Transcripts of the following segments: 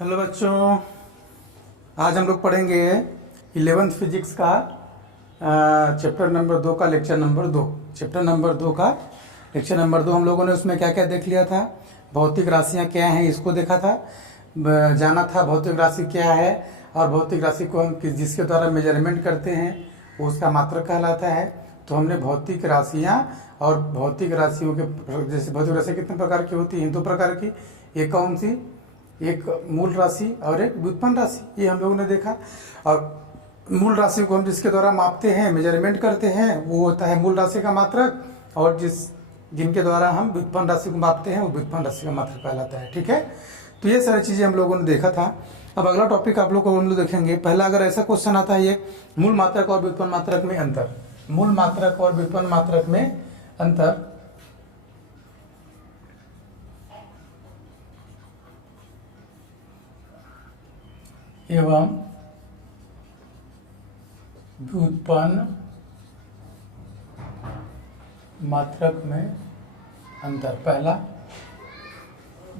Hello बच्चों, आज हम लोग पढ़ेंगे 11th फिजिक्स का चैप्टर नंबर 2 का लेक्चर नंबर 2। चैप्टर नंबर 2 का लेक्चर नंबर 2 हम लोगों ने उसमें क्या क्या देख लिया था। भौतिक राशियां क्या हैं इसको देखा था, जाना था भौतिक राशि क्या है और भौतिक राशि को हम जिसके द्वारा मेजरमेंट करते हैं वो उसका मात्रक कहलाता है। तो हमने भौतिक राशियाँ और भौतिक राशियों के जैसे भौतिक राशि कितने प्रकार की होती हैं, 2 प्रकार की। एक कौन सी, एक मूल राशि और एक व्युत्पन्न राशि, ये हम लोगों ने देखा। और मूल राशि को हम जिसके द्वारा मापते हैं, मेजरमेंट करते हैं, वो होता है मूल राशि का मात्रक, और जिनके द्वारा हम व्युत्पन्न राशि को मापते हैं वो व्युत्पन्न राशि का मात्रक कहलाता है। ठीक है, तो ये सारी चीज़ें हम लोगों ने देखा था। अब अगला टॉपिक आप लोग को हम लोग देखेंगे। पहला अगर ऐसा क्वेश्चन आता है, ये मूल मात्रक और व्युत्पन्न मात्रक में अंतर, मूल मात्रक और व्युत्पन्न मात्रक में अंतर एवं व्युत्पन्न मात्रक में अंतर, पहला।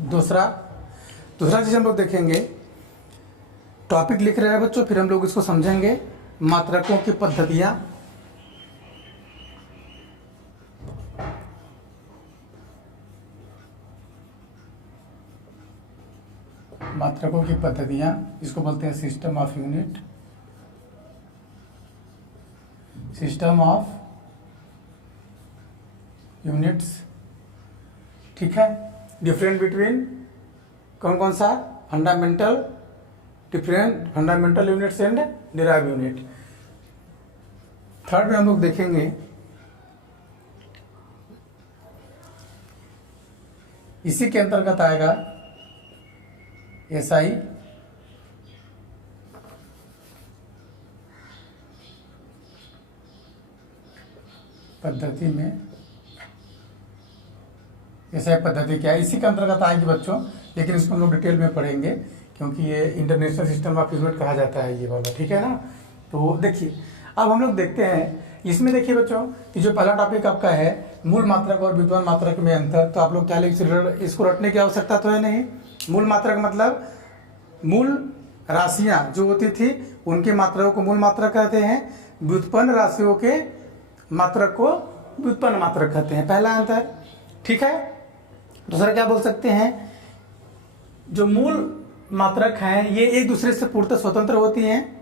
दूसरा चीज हम लोग देखेंगे, टॉपिक लिख रहे हैं बच्चों, फिर हम लोग इसको समझेंगे। मात्रकों की पद्धतियां, मात्रकों की पद्धतियां, इसको बोलते हैं system of unit, system of units. ठीक है, डिफरेंट बिटवीन कौन कौन सा, fundamental, different fundamental units and derive unit. Third में हम लोग देखेंगे इसी के अंतर्गत आएगा एसआई पद्धति में, एसआई पद्धति क्या है, इसी के अंतर्गत आएगी बच्चों, लेकिन इसको हम लोग डिटेल में पढ़ेंगे क्योंकि ये इंटरनेशनल सिस्टम ऑफ यूनिट कहा जाता है ये वाला। ठीक है ना, तो देखिए अब हम लोग देखते हैं इसमें। देखिए बच्चों, कि जो पहला टॉपिक आपका है मूल मात्रक और व्युत्पन्न मात्रक में अंतर, तो आप लोग क्या लिख, इसको रटने की आवश्यकता तो है नहीं। मूल मात्रक मतलब मूल राशियां जो होती थी उनके मात्रकों को मूल मात्रक कहते हैं, व्युत्पन्न राशियों के मात्रक को व्युत्पन्न मात्रक कहते हैं, पहला अंतर। ठीक है, दूसरा क्या बोल सकते हैं, जो मूल मात्रक हैं ये एक दूसरे से पूर्णतः स्वतंत्र होती हैं।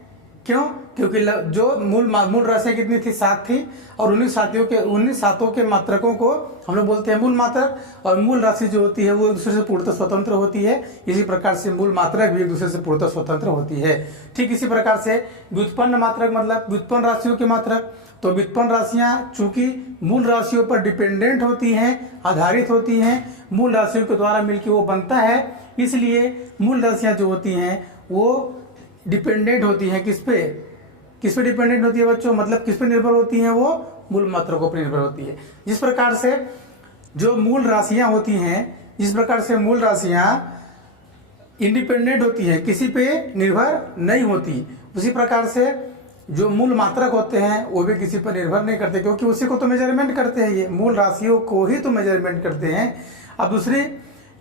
क्यों? क्योंकि जो मूल राशियां कितनी थी, 7 थी, और 19 सातों के मात्रकों को हम लोग बोलते हैं मूल मात्रक, और मूल राशि जो होती है वो एक दूसरे से पूर्णतः स्वतंत्र होती है। इसी प्रकार से मूल मात्रक भी एक दूसरे से पूर्णतः स्वतंत्र होती है। ठीक इसी प्रकार से व्युत्पन्न मात्रक मतलब व्युत्पन्न राशियों के मात्रक। तो व्युत्पन्न राशियां चूंकि मूल राशियों पर डिपेंडेंट होती हैं, आधारित होती हैं, मूल राशियों के द्वारा मिलकर वो बनता है, इसलिए मूल राशियां जो होती हैं वो डिपेंडेंट होती हैं किस पे डिपेंडेंट होती है बच्चों, मतलब किस पे निर्भर होती हैं, वो मूल मात्रकों पर निर्भर होती है। जिस प्रकार से जो मूल राशियां होती हैं, जिस प्रकार से मूल राशियां इंडिपेंडेंट होती हैं, किसी पे निर्भर नहीं होती, उसी प्रकार से जो मूल मात्रक होते हैं वो भी किसी पर निर्भर नहीं करते, क्योंकि उसी को तो मेजरमेंट करते हैं, ये मूल राशियों को ही तो मेजरमेंट करते हैं। अब दूसरी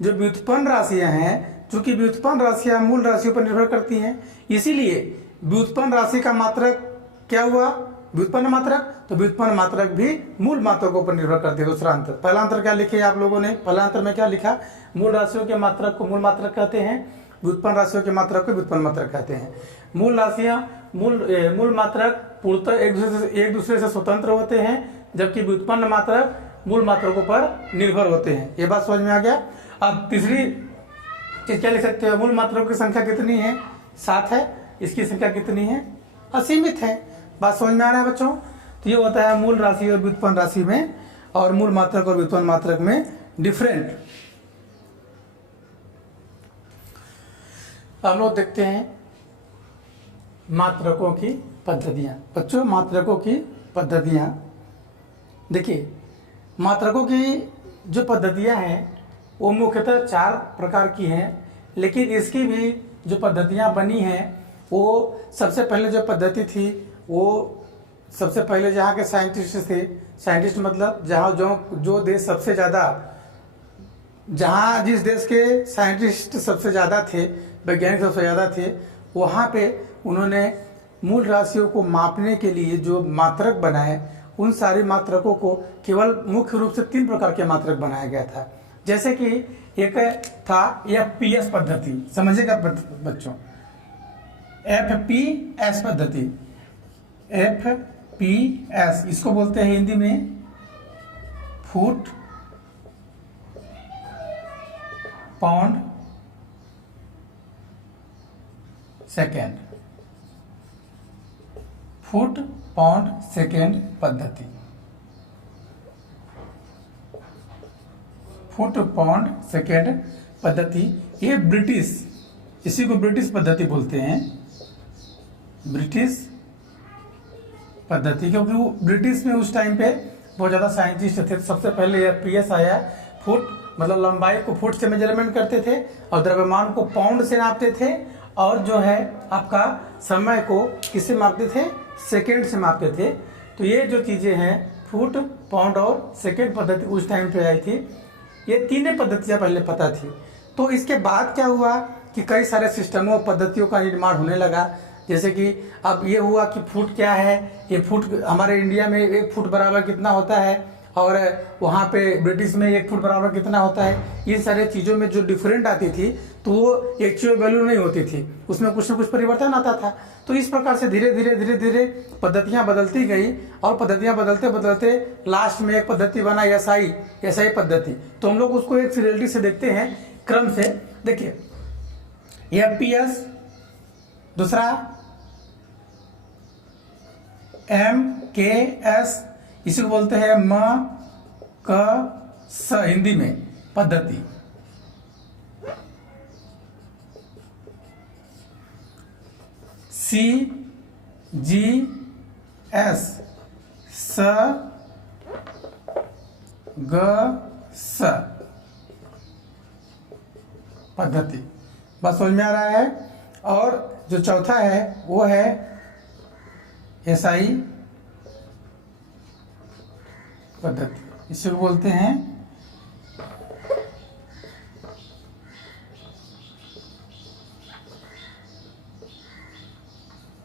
जो व्युत्पन्न राशियां हैं, चूंकि व्युत्पन्न राशियां मूल राशियों पर निर्भर करती हैं, इसीलिए व्युत्पन्न राशि का मात्रक क्या हुआ, व्युत्पन्न मात्रक। तो व्युत्पन्न मात्रक भी मूल मात्रकों पर निर्भर करती है। दूसरा अंतर, पहला अंतर क्या लिखे आप लोगों ने, पहला अंतर में क्या लिखा, मूल राशियों के मात्रक को मूल मात्रक कहते हैं, व्युत्पन्न राशियों के मात्रक को व्युत्पन्न मात्रक कहते हैं। मूल राशियां मूल मात्रक पूर्णतः एक दूसरे से स्वतंत्र होते हैं, जबकि व्युत्पन्न मात्रक मूल मात्रकों पर निर्भर होते हैं। ये बात समझ में आ गया। अब तीसरी चीज क्या लिख सकते हो, मूल मात्रकों की संख्या कितनी है, 7 है, इसकी संख्या कितनी है, असीमित है। बात समझ में आ रहा है बच्चों। तो ये होता है मूल राशि और व्युत्पन्न राशि में, और मूल मात्रक और व्युत्पन्न मात्रक में डिफरेंट। हम लोग देखते हैं मात्रकों की पद्धतियां। बच्चों मात्रकों की पद्धतियां, देखिए मात्रकों की जो पद्धतियां हैं वो मुख्यतः 4 प्रकार की हैं, लेकिन इसकी भी जो पद्धतियां बनी हैं वो सबसे पहले जो पद्धति थी वो सबसे पहले जहाँ के साइंटिस्ट थे, साइंटिस्ट मतलब जहाँ जो देश सबसे ज़्यादा, जहाँ जिस देश के साइंटिस्ट सबसे ज़्यादा थे, वैज्ञानिक सबसे ज़्यादा थे, वहाँ पे उन्होंने मूल राशियों को मापने के लिए जो मात्रक बनाए, उन सारे मात्रकों को केवल मुख्य रूप से 3 प्रकार के मात्रक बनाया गया था। जैसे कि एक था FPS पद्धति, समझिएगा बच्चों, FPS पद्धति, FPS इसको बोलते हैं हिंदी में foot pound second, foot pound second पद्धति, फुट पाउंड सेकेंड पद्धति। ये ब्रिटिश, इसी को ब्रिटिश पद्धति बोलते हैं, ब्रिटिश पद्धति, क्योंकि वो ब्रिटिश में उस टाइम पे बहुत ज़्यादा साइंटिस्ट थे। तो सबसे पहले FPS आया, फुट मतलब लंबाई को फुट से मेजरमेंट करते थे और द्रव्यमान को पाउंड से नापते थे, और जो है आपका समय को किससे मापते थे, सेकेंड से मापते थे। तो ये जो चीज़ें हैं फुट पाउंड और सेकेंड पद्धति उस टाइम पे आई थी। ये तीनों पद्धतियाँ पहले पता थी। तो इसके बाद क्या हुआ कि कई सारे सिस्टमों पद्धतियों का निर्माण होने लगा। जैसे कि अब ये हुआ कि फुट क्या है, ये फुट हमारे इंडिया में 1 फुट बराबर कितना होता है, और वहाँ पे ब्रिटिश में 1 फुट बराबर कितना होता है। ये सारे चीज़ों में जो डिफरेंट आती थी तो वो एक्चुअल वैल्यू नहीं होती थी, उसमें कुछ न कुछ परिवर्तन आता था। तो इस प्रकार से धीरे धीरे धीरे धीरे पद्धतियाँ बदलती गई, और पद्धतियाँ बदलते बदलते लास्ट में एक पद्धति बना SI पद्धति। तो हम लोग उसको एक सीरियलिटी से देखते हैं, क्रम से। देखिए FPS, दूसरा MKS, इसी को बोलते हैं MKS हिंदी में पद्धति। CGS SGS पद्धति। बस समझ में आ रहा है। और जो चौथा है वो है SI पद्धति, इसे बोलते हैं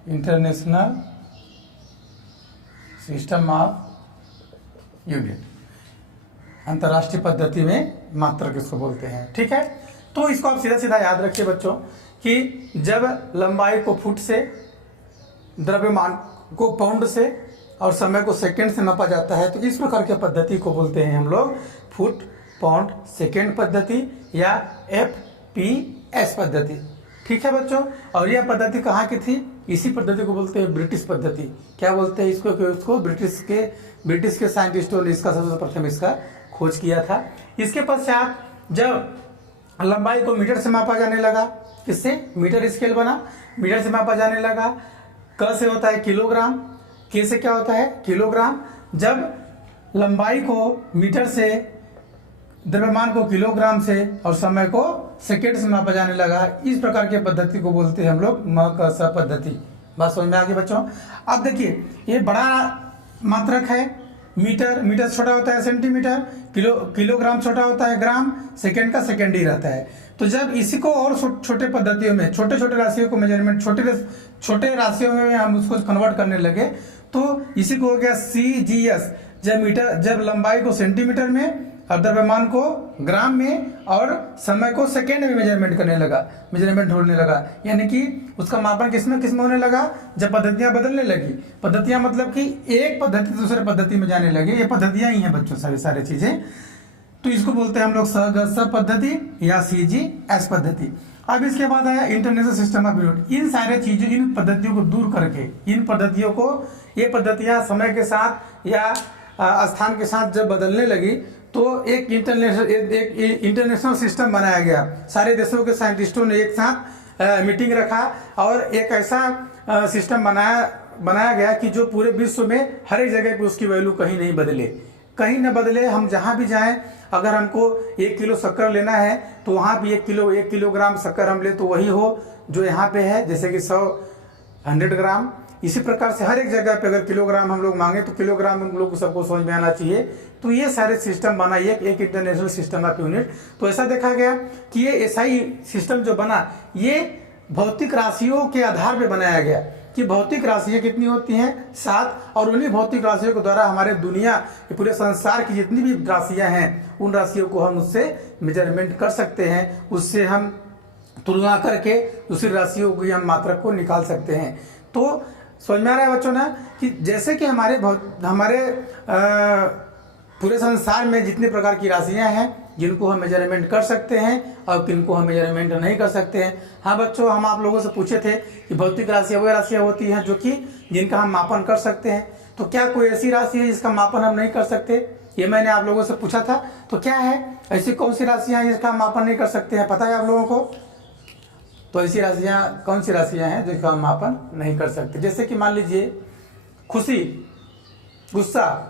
इंटरनेशनल सिस्टम ऑफ यूनिट, अंतर्राष्ट्रीय पद्धति में मात्रक इसको बोलते हैं। ठीक है, तो इसको आप सीधा सीधा याद रखिए बच्चों कि जब लंबाई को फुट से, द्रव्यमान को पाउंड से और समय को सेकंड से नापा जाता है, तो इस प्रकार के पद्धति को बोलते हैं हम लोग फुट पाउंड सेकंड पद्धति या FPS पद्धति। ठीक है बच्चों, और यह पद्धति कहाँ की थी, इसी पद्धति को बोलते हैं ब्रिटिश पद्धति। क्या बोलते हैं इसको, कि उसको ब्रिटिश के साइंटिस्टों ने इसका सबसे प्रथम इसका खोज किया था। इसके पश्चात जब लंबाई को मीटर से मापा जाने लगा, किससे, मीटर स्केल बना, मीटर से मापा जाने लगा। क से होता है किलोग्राम, के से क्या होता है, किलोग्राम। जब लंबाई को मीटर से, द्रव्यमान को किलोग्राम से और समय को सेकेंड से मापा जाने लगा, इस प्रकार के पद्धति को बोलते हैं हम लोग MKS पद्धति। बात समझ में आ गई बच्चों। अब देखिए ये बड़ा मात्रक है, मीटर छोटा होता है सेंटीमीटर, किलोग्राम छोटा होता है ग्राम, सेकेंड का सेकेंड ही रहता है। तो जब इसी को और छोटे पद्धतियों में, छोटे छोटे राशियों को मेजरमेंट, छोटे राशियों में हम उसको कन्वर्ट करने लगे, तो इसी को हो गया CGS। जब लंबाई को सेंटीमीटर में और द्रव्यमान को ग्राम में और समय को सेकेंड में मेजरमेंट होने लगा, यानी कि उसका मापन किसमें होने लगा, जब पद्धतियां बदलने लगी। पद्धतियां मतलब कि एक पद्धति दूसरे पद्धति में जाने लगे, ये पद्धतियां ही हैं बच्चों सारी चीजें। तो इसको बोलते हैं हम लोग SGS पद्धति या CGS पद्धति। अब इसके बाद आया इंटरनेशनल सिस्टम ऑफ यूनिट। इन सारे चीजों, इन पद्धतियों को दूर करके, इन पद्धतियों को, ये पद्धतियां समय के साथ या स्थान के साथ जब बदलने लगी, तो एक इंटरनेशनल सिस्टम बनाया गया। सारे देशों के साइंटिस्टों ने एक साथ मीटिंग रखा और एक ऐसा सिस्टम बनाया गया कि जो पूरे विश्व में हर एक जगह पे उसकी वैल्यू कहीं न बदले। हम जहाँ भी जाएं, अगर हमको 1 किलो शक्कर लेना है तो वहाँ भी 1 किलोग्राम शक्कर हम ले तो वही हो जो यहाँ पे है, जैसे कि 100 ग्राम, इसी प्रकार से हर एक जगह पे अगर किलोग्राम हम लोग मांगे तो किलोग्राम हम लोग को सबको समझ में आना चाहिए। तो ये सारे सिस्टम बना एक इंटरनेशनल सिस्टम ऑफ यूनिट। तो ऐसा देखा गया कि ये SI सिस्टम जो बना ये भौतिक राशियों के आधार पर बनाया गया कि भौतिक राशियाँ कितनी होती हैं 7, और उन्हीं भौतिक राशियों के द्वारा हमारे दुनिया पूरे संसार की जितनी भी राशियाँ हैं उन राशियों को हम उससे मेजरमेंट कर सकते हैं, उससे हम तुलना करके दूसरी राशियों की हम मात्रक को निकाल सकते हैं। तो समझ में आ रहा है बच्चों ना कि जैसे कि हमारे पूरे संसार में जितने प्रकार की राशियां हैं जिनको हम मेजरमेंट कर सकते हैं और किनको हम मेजरमेंट नहीं कर सकते हैं। हाँ बच्चों, हम आप लोगों से पूछे थे कि भौतिक राशियां वो राशियां होती हैं जो कि जिनका हम मापन कर सकते हैं। तो क्या कोई ऐसी राशि है जिसका मापन हम नहीं कर सकते? ये मैंने आप लोगों से पूछा था। तो क्या है, ऐसी कौन सी राशियाँ हैं जिसका हम मापन नहीं कर सकते हैं? पता है आप लोगों को? तो ऐसी राशियाँ कौन सी राशियाँ हैं जिसका हम मापन नहीं कर सकते? जैसे कि मान लीजिए खुशी, गुस्सा,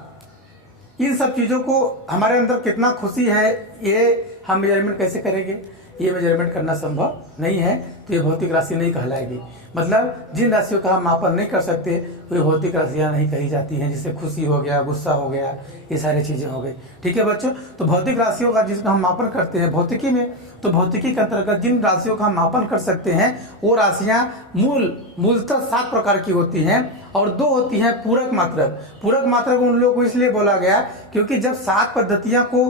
इन सब चीज़ों को हमारे अंदर कितना खुशी है ये हम मेजरमेंट कैसे करेंगे? ये मेजरमेंट करना संभव नहीं है, तो ये भौतिक राशि नहीं कहलाएगी। मतलब जिन राशियों का हम मापन नहीं कर सकते तो ये भौतिक राशियाँ नहीं कही जाती हैं। जैसे खुशी हो गया, गुस्सा हो गया, ये सारी चीज़ें हो गई। ठीक है बच्चों, तो भौतिक राशियों का जिसका हम मापन करते हैं भौतिकी में, तो भौतिकी के अंतर्गत जिन राशियों का हम मापन कर सकते हैं वो राशियाँ मूलतः 7 प्रकार की होती हैं और 2 होती हैं पूरक मात्रक। पूरक मात्रक उन लोगों को इसलिए बोला गया क्योंकि जब 7 पद्धतियाँ को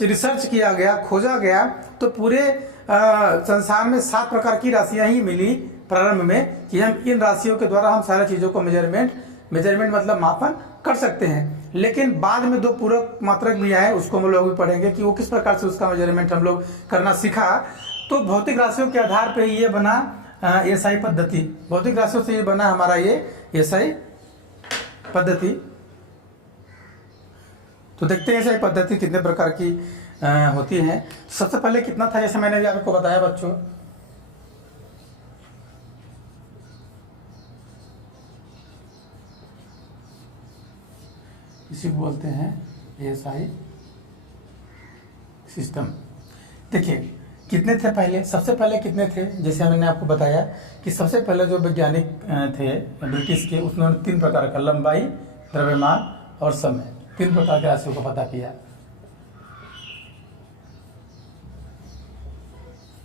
रिसर्च किया गया, खोजा गया, तो पूरे संसार में 7 प्रकार की राशियाँ ही मिली प्रारंभ में कि हम इन राशियों के द्वारा हम सारी चीज़ों को मेजरमेंट मतलब मापन कर सकते हैं। लेकिन बाद में 2 पूरक मात्रक भी आए, उसको हम लोग भी पढ़ेंगे कि वो किस प्रकार से उसका मेजरमेंट हम लोग करना सीखा। तो भौतिक राशियों के आधार पर ये बना SI पद्धति। भौतिक राशियों से ये बना हमारा ये SI पद्धति। तो देखते हैं SI पद्धति कितने प्रकार की होती है। सबसे पहले कितना था, जैसे मैंने भी आपको बताया बच्चों, इसी को बोलते हैं SI सिस्टम। देखिए कितने थे पहले, सबसे पहले कितने थे, जैसे मैंने आपको बताया कि सबसे पहले जो वैज्ञानिक थे ब्रिटिश के, उन्होंने 3 प्रकार का लंबाई, द्रव्यमान और समय, 3 प्रकार के राशियों को पता किया।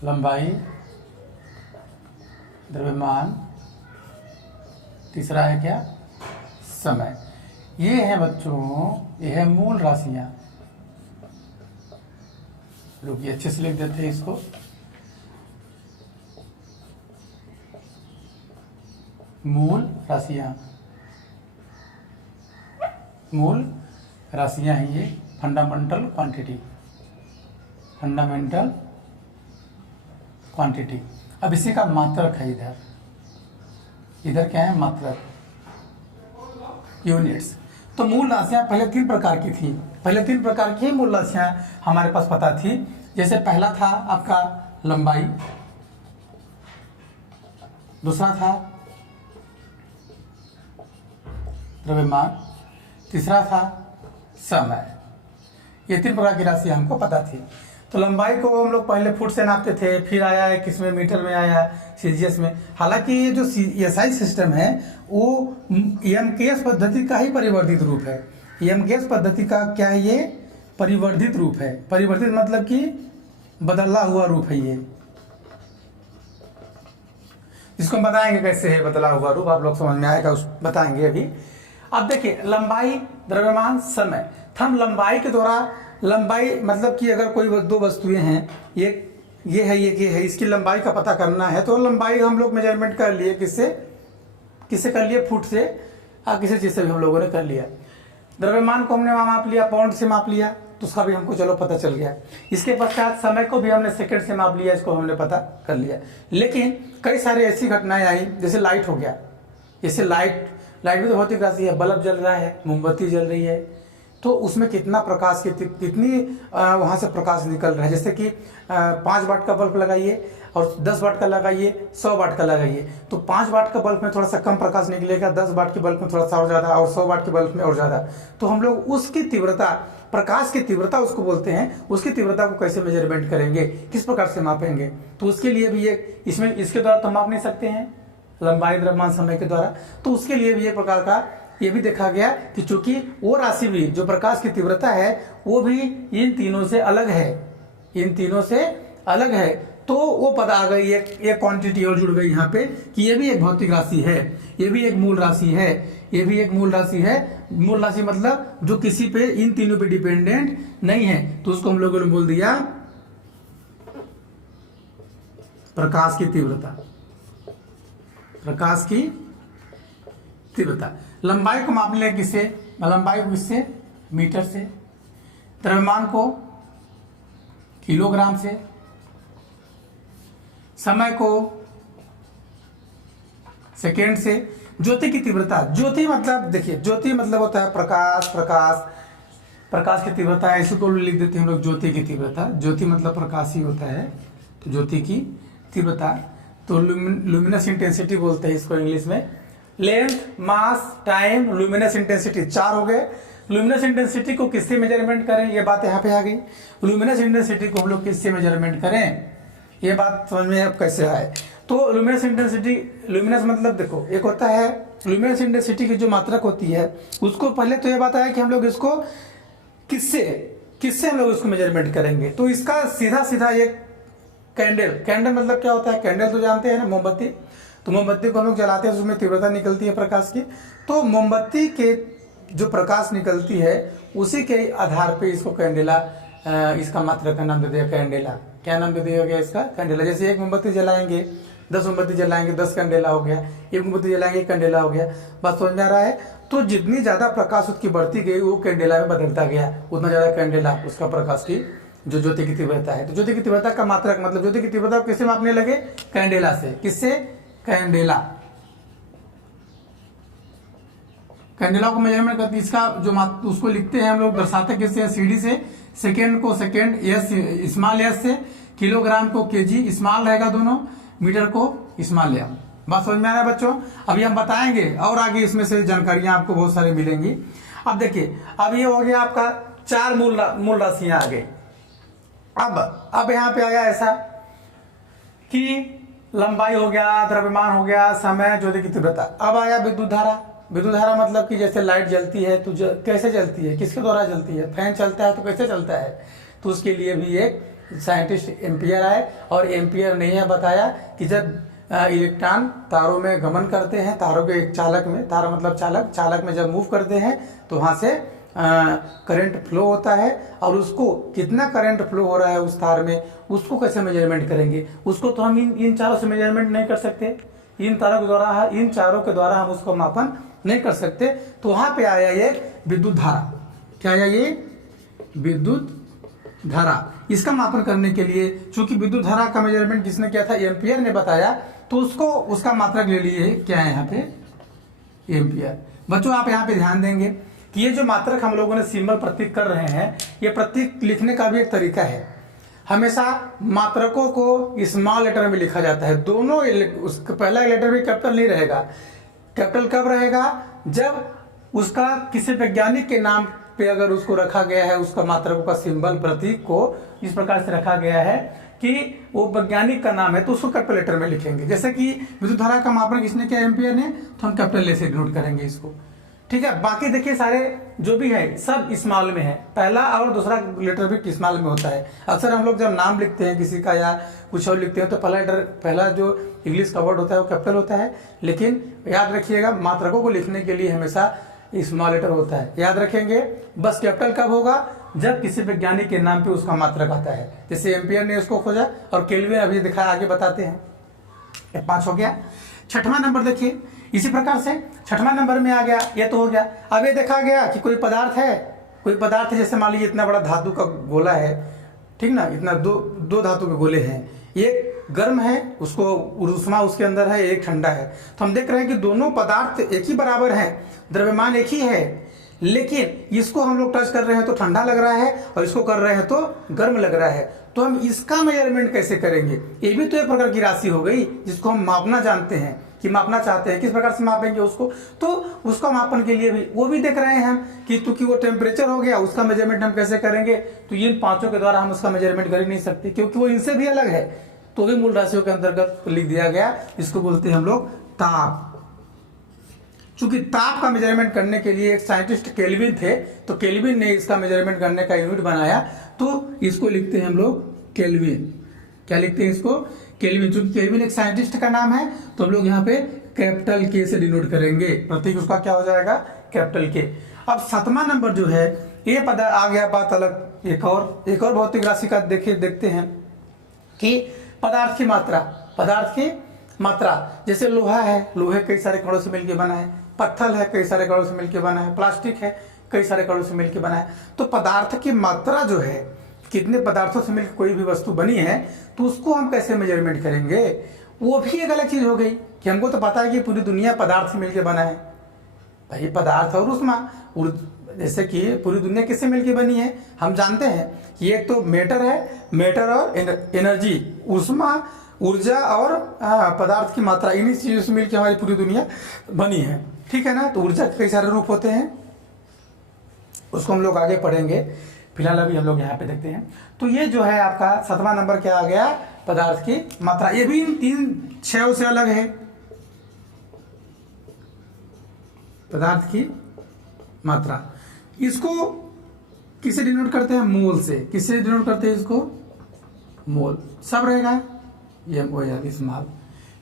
लंबाई, द्रव्यमान, तीसरा है क्या, समय। ये है बच्चों, ये है मूल राशियां। लोग ये अच्छे से लिख देते हैं इसको। मूल राशियां, मूल राशियां हैं ये। Fundamental quantity, fundamental quantity. अब इसी का मात्रक है इधर क्या है, मात्रक, यूनिट्स। तो मूल राशियां पहले 3 प्रकार की थी, पहले 3 प्रकार की मूल राशियां हमारे पास पता थी। जैसे पहला था आपका लंबाई, दूसरा था द्रव्यमान, तीसरा था समय। ये 3 प्रकार की राशि हमको पता थी। तो लंबाई को हम लोग पहले फुट से नापते थे, फिर आया है किसमें, मीटर में आया, सीजीएस में। हालांकि ये जो SI सिस्टम है वो EMKS पद्धति का ही परिवर्धित रूप है। EMKS पद्धति का क्या है, ये परिवर्धित रूप है। परिवर्धित मतलब कि बदला हुआ रूप है ये। इसको बताएंगे कैसे है बदला हुआ रूप, आप लोग समझ में आएगा, उस बताएंगे अभी। अब देखिए लंबाई, द्रव्यमान, समय। हम लंबाई के द्वारा, लंबाई मतलब कि अगर कोई 2 वस्तुएं हैं, ये है, इसकी लंबाई का पता करना है तो लंबाई हम लोग मेजरमेंट कर लिए, किससे कर लिए, फुट से, किसी चीज़ से भी हम लोगों ने कर लिया। द्रव्यमान को हमने माप लिया, पाउंड से माप लिया, तो उसका भी हमको चलो पता चल गया। इसके पश्चात समय को भी हमने सेकंड से माप लिया, इसको हमने पता कर लिया। लेकिन कई सारी ऐसी घटनाएं आई, जैसे लाइट हो गया। जैसे लाइट भी तो भौतिक राशि है। बल्ब जल रहा है, मोमबत्ती जल रही है, तो उसमें कितना प्रकाश कितनी वहाँ से प्रकाश निकल रहा है। जैसे कि 5 वाट का बल्ब लगाइए और 10 वाट का लगाइए, 100 वाट का लगाइए, तो 5 वाट का बल्ब में थोड़ा सा कम प्रकाश निकलेगा, 10 वाट के बल्ब में थोड़ा सा और ज़्यादा, और 100 वाट के बल्ब में और ज़्यादा। तो हम लोग उसकी तीव्रता, प्रकाश की तीव्रता उसको बोलते हैं, उसकी तीव्रता को कैसे मेजरमेंट करेंगे, किस प्रकार से मापेंगे? तो उसके लिए भी इसके द्वारा तो माप नहीं सकते हैं, लंबाई द्रव्यमान समय के द्वारा। तो उसके लिए भी एक प्रकार का ये भी देखा गया कि चूंकि वो राशि भी जो प्रकाश की तीव्रता है वो भी इन तीनों से अलग है, इन तीनों से अलग है, तो वो पता आ गई, एक क्वांटिटी और जुड़ गई यहाँ पे कि ये भी एक भौतिक राशि है, ये भी एक मूल राशि है, ये भी एक मूल राशि है। मूल राशि मतलब जो किसी पे, इन तीनों पे डिपेंडेंट नहीं है, तो उसको हम लोगों ने बोल दिया प्रकाश की तीव्रता। प्रकाश की तीव्रता। लंबाई को मापने लगे किससे? लंबाई को किससे? मीटर से। द्रव्यमान को किलोग्राम से। समय को सेकेंड से। ज्योति की तीव्रता, ज्योति मतलब देखिए, ज्योति मतलब होता है प्रकाश, प्रकाश की तीव्रता है, इसको लिख देते हैं हम लोग ज्योति की तीव्रता। ज्योति मतलब प्रकाश ही होता है, तो ज्योति की तीव्रता, तो लुमिनस इंटेंसिटी बोलते हैं इसको इंग्लिश में। लेंथ, मास, टाइम, लुमिनस इंटेंसिटी, 4 हो गए। लुमिनस इंटेंसिटी को किससे मेजरमेंट करें, ये बात यहाँ पे आ गई। लुमिनस इंटेंसिटी को हम लोग किससे मेजरमेंट करें, ये बात समझ में अब कैसे आए। तो लुमिनस इंटेंसिटी, लुमिनस मतलब देखो, एक होता है लुमिनस इंटेंसिटी की जो मात्रक होती है उसको, पहले तो ये बात आया कि हम लोग इसको किससे हम लोग इसको मेजरमेंट करेंगे। तो इसका सीधा सीधा एक कैंडल मतलब क्या होता है, कैंडल तो जानते हैं ना, मोमबत्ती। तो मोमबत्ती को हम लोग जलाते हैं, उसमें तीव्रता निकलती है प्रकाश की। तो मोमबत्ती के जो प्रकाश निकलती है उसी के आधार पे इसको कैंडेला, इसका मात्रक का नाम दे दिया कैंडेला। क्या नाम दे दिया गया इसका? कैंडेला। जैसे एक मोमबत्ती जलाएंगे, 10 मोमबत्ती जलाएंगे, 10 कैंडेला हो गया। एक मोमबत्ती जलाएंगे, 1 कैंडेला हो गया। बात समझ में आ रहा है? तो जितनी ज्यादा प्रकाश उसकी बढ़ती गई वो कैंडेला में बदलता गया, उतना ज्यादा कैंडेला उसका प्रकाश की जो ज्योति की तीव्रता है। तो ज्योति की तीव्रता का मात्रक मतलब ज्योति की तीव्रता किससे मापने लगे? कैंडेला से। किससे? कैंडेला। कैंडेला को मेजरमेंट करते, इसका जो उसको लिखते हैं हम लोग, दर्शाते किससे? सीडी से। सेकेंड को सेकेंड, एस स्मॉल एस से। किलोग्राम को केजी, स्मॉल रहेगा दोनों, मीटर को स्मॉल एम। बात समझ में आ रहा है बच्चों? अभी हम बताएंगे और आगे इसमें से जानकारियां आपको बहुत सारी मिलेंगी। अब देखिए, अब ये हो गया आपका 4 मूल राशियां आ गई। अब यहाँ पे आया ऐसा कि लंबाई हो गया, द्रव्यमान हो गया, समय, ज्योति की तीव्रता। अब आया विद्युत धारा। विद्युत धारा मतलब कि जैसे लाइट जलती है तो कैसे जलती है, किसके द्वारा जलती है? फैन चलता है तो कैसे चलता है? तो उसके लिए भी एक साइंटिस्ट एम्पियर आए, और एम्पियर ने यह बताया कि जब इलेक्ट्रॉन तारों में गमन करते हैं, तारों के एक चालक में, तारा मतलब चालक में जब मूव करते हैं तो वहां से करंट फ्लो होता है, और उसको कितना करंट फ्लो हो रहा है उस तार में, उसको कैसे मेजरमेंट करेंगे? उसको तो हम इन चारों से मेजरमेंट नहीं कर सकते, इन चारों के द्वारा हम उसको मापन नहीं कर सकते। तो वहां पे आया ये विद्युत धारा। क्या आया? ये विद्युत धारा। इसका मापन करने के लिए, चूंकि विद्युत धारा का मेजरमेंट किसने किया था? एम्पियर ने बताया, तो उसका मात्रक ले लिए, क्या है यहाँ पे? एम्पियर। बच्चों आप यहाँ पे ध्यान देंगे कि ये जो मात्रक हम लोगों ने सिंबल प्रतीक कर रहे हैं, ये प्रतीक लिखने का भी एक तरीका है। हमेशा मात्रकों को स्मॉल लेटर में लिखा जाता है, दोनों, उसका पहला लेटर भी कैपिटल नहीं रहेगा। कैपिटल कब रहेगा? जब उसका किसी वैज्ञानिक के नाम पे अगर उसको रखा गया है, उसका मात्रकों का सिंबल प्रतीक को इस प्रकार से रखा गया है कि वो वैज्ञानिक का नाम है, तो उसको कैपिटल लेटर में लिखेंगे। जैसे कि विद्युत धारा का मापन किसने किया? एम्पियर ने, तो हम कैपिटल से डिनोट करेंगे इसको। ठीक है। बाकी देखिए सारे जो भी है सब स्मॉल में है, पहला और दूसरा लेटर भी स्मॉल में होता है। अक्सर हम लोग जब नाम लिखते हैं किसी का या कुछ और लिखते हैं तो पहला जो इंग्लिश का वर्ड होता है वो कैपिटल होता है, लेकिन याद रखिएगा मात्रकों को लिखने के लिए हमेशा स्मॉल लेटर होता है, याद रखेंगे। बस कैपिटल कब होगा? जब किसी वैज्ञानिक के नाम पे उसका मात्रक आता है। जैसे एम्पियर ने उसको खोजा, और केल्विन अभी दिखाया, आगे बताते हैं। 5 हो गया। 6वां नंबर देखिए, इसी प्रकार से 6वां नंबर में आ गया, ये तो हो गया। अब ये देखा गया कि कोई पदार्थ है, जैसे मान लीजिए इतना बड़ा धातु का गोला है, ठीक ना, इतना दो धातु के गोले हैं, एक गर्म है, उसको ऊष्मा उसके अंदर है, एक ठंडा है। तो हम देख रहे हैं कि दोनों पदार्थ एक ही बराबर हैं, द्रव्यमान एक ही है, लेकिन इसको हम लोग टच कर रहे हैं तो ठंडा लग रहा है, और इसको कर रहे हैं तो गर्म लग रहा है। तो हम इसका मेजरमेंट कैसे करेंगे? ये भी तो एक प्रकार की राशि हो गई जिसको हम मापना जानते हैं, कि मापना चाहते हैं, किस प्रकार से मापेंगे उसको। तो उसका मापन के लिए भी वो भी देख रहे हैं हम कि क्योंकि वो टेम्परेचर हो गया, उसका मेजरमेंट हम कैसे करेंगे? तो इन 5 के द्वारा हम उसका मेजरमेंट कर ही नहीं सकते, क्योंकि वो इनसे भी अलग है। तो भी मूल राशियों के अंतर्गत लिख दिया गया, इसको बोलते हैं हम लोग ताप। चूंकि ताप का मेजरमेंट करने के लिए एक साइंटिस्ट केल्विन थे, तो केल्विन ने इसका मेजरमेंट करने का यूनिट बनाया, तो इसको लिखते हैं हम लोग केल्विन। क्या लिखते हैं इसको? केल्विन। चूंकि केल्विन एक साइंटिस्ट का नाम है, तो हम लोग यहाँ पे कैपिटल के से डिनोट करेंगे, प्रतीक उसका क्या हो जाएगा? कैपिटल के। अब 7वां नंबर जो है, ये पता आ गया बात अलग। एक और भौतिक राशि का देखते हैं कि पदार्थ की मात्रा। पदार्थ की मात्रा, जैसे लोहा है, लोहे कई सारे कणों से मिलकर बना है, पत्थर है कई सारे कणों से मिलकर बना है, प्लास्टिक है कई सारे कणों से मिलकर बना है। तो पदार्थ की मात्रा जो है, कितने पदार्थों से मिलकर कोई भी वस्तु बनी है, तो उसको हम कैसे मेजरमेंट करेंगे? वो भी एक अलग चीज हो गई कि हमको तो पता है कि पूरी दुनिया पदार्थ से मिलकर बना है, भाई पदार्थ और ऊष्मा। जैसे कि पूरी दुनिया किससे मिलकर बनी है, हम जानते हैं कि एक तो मैटर है, मैटर और एनर्जी, ऊष्मा, ऊर्जा और पदार्थ की मात्रा, इन्हीं चीजों से मिलकर हमारी पूरी दुनिया बनी है, ठीक है ना। तो ऊर्जा के कई सारे रूप होते हैं, उसको हम लोग आगे पढ़ेंगे, फिलहाल अभी हम लोग यहाँ पे देखते हैं। तो ये जो है आपका 7वां नंबर क्या आ गया? पदार्थ की मात्रा। ये भी इन 3 क्षयों से अलग है। पदार्थ की मात्रा, इसको किसे डिनोट करते हैं? मोल से। किससे डिनोट करते हैं इसको? मोल। सब रहेगा ये हो जाती स्मॉल,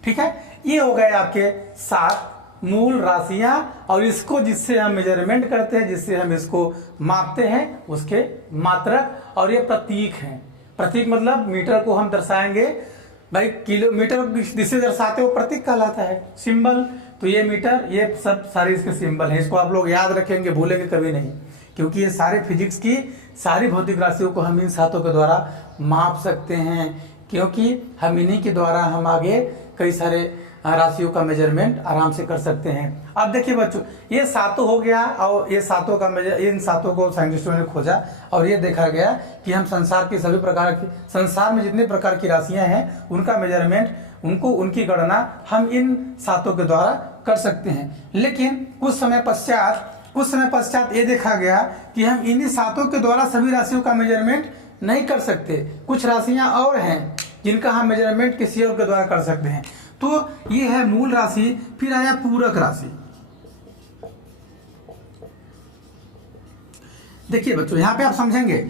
ठीक है। ये हो गए आपके 7 मूल राशियां, और इसको जिससे हम मेजरमेंट करते हैं, जिससे हम इसको मापते हैं, उसके मात्रक। और ये प्रतीक हैं। प्रतीक मतलब मीटर को हम दर्शाएंगे, भाई किलोमीटर जिससे दर्शाते हो प्रतीक कहलाता है, सिंबल। तो ये मीटर, ये सब सारे इसके सिंबल हैं। इसको आप लोग याद रखेंगे, भूलेंगे कभी नहीं, क्योंकि ये सारे फिजिक्स की सारी भौतिक राशियों को हम इन 7 के द्वारा माप सकते हैं, क्योंकि हम इन्हीं के द्वारा हम आगे कई सारे राशियों का मेजरमेंट आराम से कर सकते हैं। अब देखिए बच्चों, ये 7 हो गया, और ये 7 का इन 7 को साइंटिस्टों ने खोजा, और ये देखा गया कि हम संसार की सभी प्रकार की, संसार में जितने प्रकार की राशियां हैं, उनका मेजरमेंट, उनकी गणना हम इन 7 के द्वारा कर सकते हैं। लेकिन कुछ समय पश्चात ये देखा गया कि हम इन्हीं 7 के द्वारा सभी राशियों का मेजरमेंट नहीं कर सकते। कुछ राशियां और हैं जिनका हम मेजरमेंट किसी और के द्वारा कर सकते हैं। तो ये है मूल राशि। फिर आया पूरक राशि। देखिए बच्चों, यहां पे आप समझेंगे,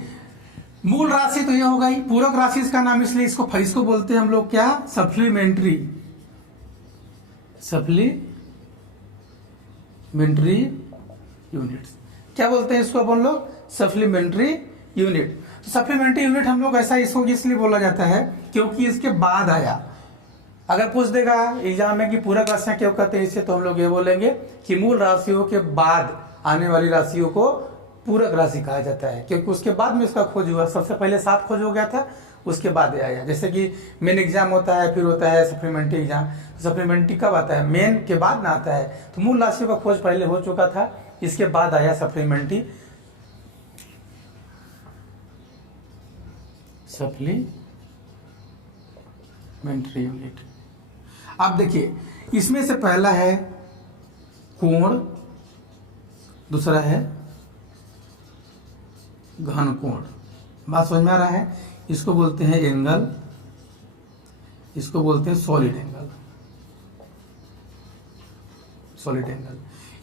मूल राशि तो ये हो गई। पूरक राशि इसका नाम इसलिए इसको बोलते हैं हम लोग क्या? Supplementary units. क्या बोलते हैं इसको अपन लोग? Supplementary unit. तो सप्लीमेंट्री यूनिट हम लोग ऐसा इसको इसलिए बोला जाता है क्योंकि इसके बाद आया। अगर पूछ देगा एग्जाम में कि पूरक राशियां क्यों कहते हैं इसे, तो हम लोग ये बोलेंगे कि मूल राशियों के बाद आने वाली राशियों को पूरक राशि कहा जाता है, क्योंकि उसके बाद में इसका खोज हुआ। सबसे पहले 7 खोज हो गया था, उसके बाद आया। जैसे कि मेन एग्जाम होता है, फिर होता है सप्लीमेंट्री एग्जाम। सप्लीमेंट्री कब आता है? मेन के बाद ना आता है। तो मूल राशियों का खोज पहले हो चुका था, इसके बाद आया सप्लीमेंट्री यूनिट। अब देखिए, इसमें से पहला है कोण, दूसरा है घन कोण। बात समझ में आ रहा है? इसको बोलते हैं एंगल, इसको बोलते हैं सॉलिड एंगल।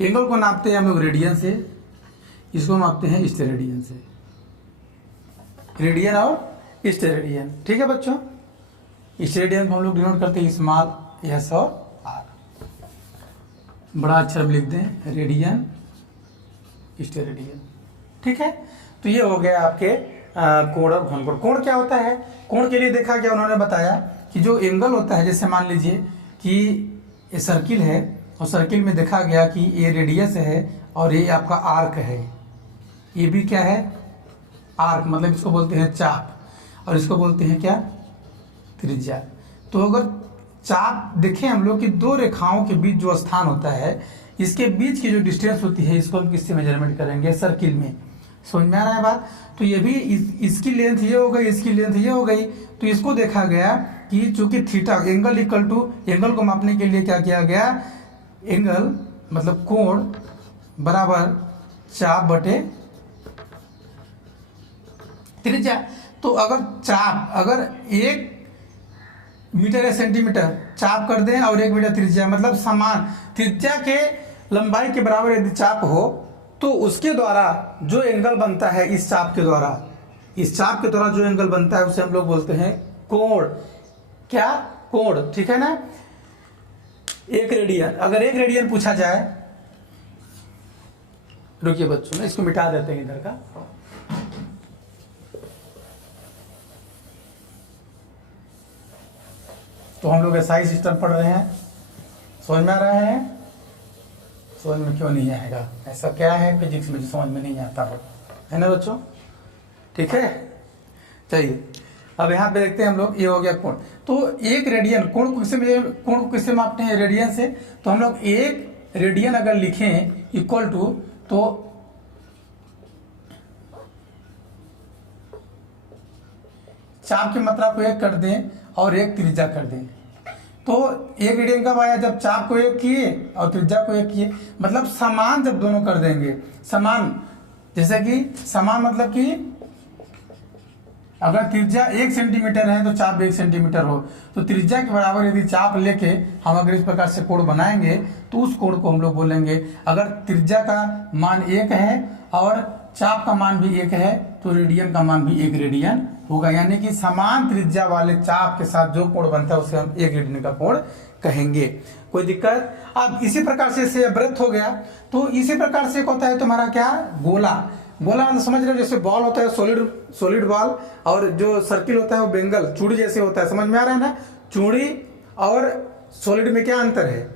एंगल को नापते हैं हम लोग रेडियन से, इसको मापते हैं स्टेरेडियन से। रेडियन और स्टेरेडियन, ठीक है बच्चों। स्टेरेडियन को हम लोग डिनोट करते हैं स्मॉल एस और आर। बड़ा अक्षर में लिख दें, रेडियन स्टेरेडियन, ठीक है। तो ये हो गया आपके कोण और घन कोण। कोण क्या होता है? कोण के लिए देखा गया, उन्होंने बताया कि जो एंगल होता है, जैसे मान लीजिए कि ये सर्किल है, और सर्किल में देखा गया कि ये रेडियस है और ये आपका आर्क है। ये भी क्या है? आर्क, मतलब इसको बोलते हैं चाप, और इसको बोलते हैं क्या? त्रिज्या। तो अगर चाप देखें हम लोग कि 2 रेखाओं के बीच जो स्थान होता है, इसके बीच की जो डिस्टेंस होती है, इसको हम किससे मेजरमेंट करेंगे? सर्किल में। समझ में आ रहा है बात? तो ये भी इसकी लेंथ ये हो गई, इसकी लेंथ ये हो गई। तो इसको देखा गया कि चूंकि theta angle equal to, angle को मापने के लिए क्या किया गया? एंगल मतलब कोण बराबर चाप बटे त्रिज्या। तो अगर चाप, अगर एक मीटर या सेंटीमीटर चाप कर दें और 1 मीटर त्रिज्या, मतलब समान त्रिज्या के लंबाई के बराबर यदि चाप हो तो उसके द्वारा जो एंगल बनता है, इस चाप के द्वारा जो एंगल बनता है उसे हम लोग बोलते हैं कोण। क्या? कोण। ठीक है ना। 1 रेडियन, अगर 1 रेडियन पूछा जाए, रुकिए बच्चों में इसको मिटा देते हैं इधर का। तो हम लोग एसआई सिस्टम पढ़ रहे हैं, समझ में आ रहा है? समझ में क्यों नहीं आएगा? ऐसा क्या है फिजिक्स में जो समझ में नहीं आता हो, है ना बच्चों? ठीक है, चलिए अब यहाँ पे देखते हैं हम लोग। ये हो गया कोण। तो 1 रेडियन, कोण को किससे मापते हैं? रेडियन से। तो हम लोग 1 रेडियन अगर लिखें इक्वल टू, तो चाप की मात्रा को 1 कर दें और 1 त्रिज्या कर दें। तो 1 रेडियन कब आया? जब चाप को 1 किए और त्रिज्या को 1 किए, मतलब समान जब दोनों कर देंगे। समान, जैसे कि समान मतलब कि अगर त्रिज्या 1 सेंटीमीटर है तो चाप 1 सेंटीमीटर हो, तो त्रिज्या के बराबर यदि चाप लेके हम अगर इस प्रकार से कोण बनाएंगे तो उस कोण को हम लोग बोलेंगे, अगर त्रिज्या का मान 1 है और चाप का मान भी 1 है तो रेडियन का मान भी 1 रेडियन होगा। यानी कि समान त्रिज्या वाले चाप के साथ जो कोण बनता है उसे हम 1 रेडियन का कोण कहेंगे। कोई दिक्कत? अब इसी प्रकार से वृत्त हो गया। तो इसी प्रकार से होता है तुम्हारा क्या? गोला। गोला मतलब समझ रहे हो, जैसे बॉल होता है सॉलिड बॉल, और जो सर्किल होता है वो बेंगल चूड़ी जैसे होता है। समझ में आ रहा है ना? चूड़ी और सॉलिड में क्या अंतर है?